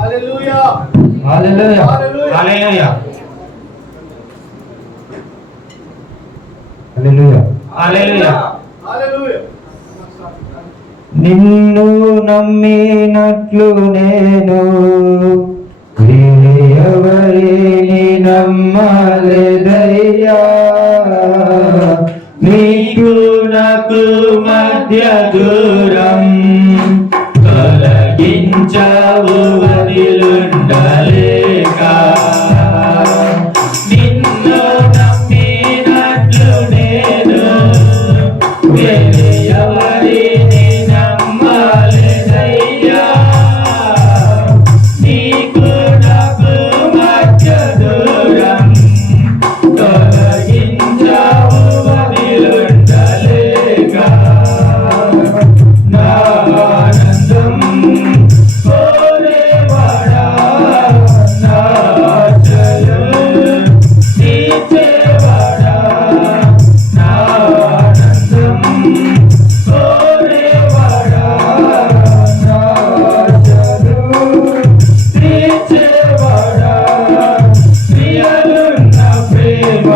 హల్లెలూయా హల్లెలూయా హల్లెలూయా హల్లెలూయా హల్లెలూయా హల్లెలూయా. నిన్ను నమ్మినట్లు నేను ఎవరిని నమ్మలేదయ్యా, నీకు నాకు మధ్య దూరం తొలగించావు వదిలుండలేక. నిన్ను నమ్మినట్లు నేను ఎవరిని నమ్మలేదయ్యా, నీకు నాకు మధ్య దూరం తొలగించావు వదిలుండలేక. నా ఆనందం కోరేవాడా, నా ఆశలు తీర్చేవాడా, నా ఆనందం కోరేవాడా, నా ఆశలు తీర్చేవాడా, ప్రియలున్న ప్రేమ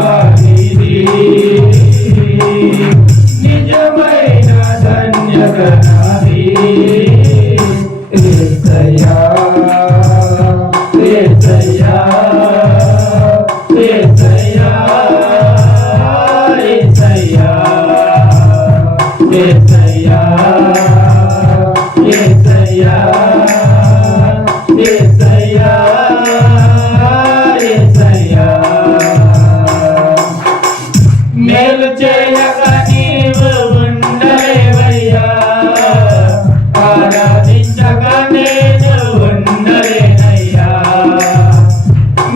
నీది, నిజమైన ధన్యత నాది. యేసయ్యా యేసయ్యా యేసయ్యా యేసయ్యా యేసయ్యా యేసయ్యా యేసయ్యా యేసయ్యా. మేలు చేయక నీవు ఉండలేవయ్యా, ఆరాధించక నేను ఉండలేనయ్యా.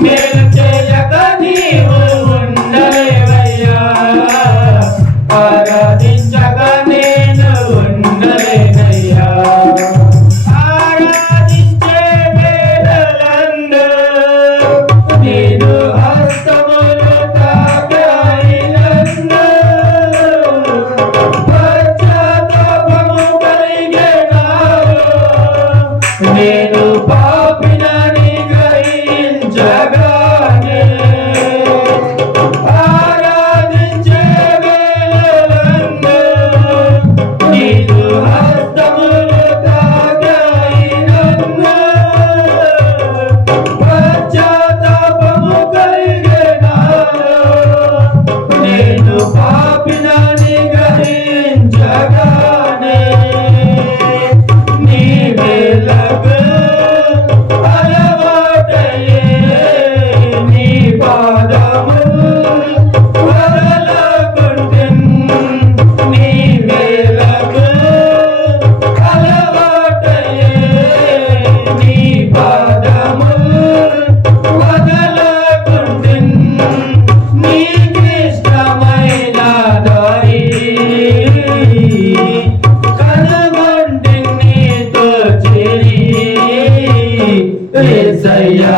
మేలు చేయక నీవు ఉండలేవయ్యా, ఆరాధించక నేను ఉండలేనయ్యా. ఆరాధించే వేళలందు నేను హస్తములు తాకాయి నన్ను, పశ్చాత్తాపము కలిగే నాలో నేను పాపినని గ్రహించగానే. ఆరాధించే వేళలందు నీదు హస్తములు తాకాయి నన్ను, పశ్చాత్తాపము కలిగే నాలో నేను పాపినని గ్రహించగానే. నీ వేళకు అలవాటయ్యే నీ పాదములు వదలకుంటెన్. నీ వేళకు అలవాటయ్యే నీ పాదములు వదలకుంటెన్. నీకిష్టమైన దారి కనుగొంటి నీతో చేరి. యేసయ్యా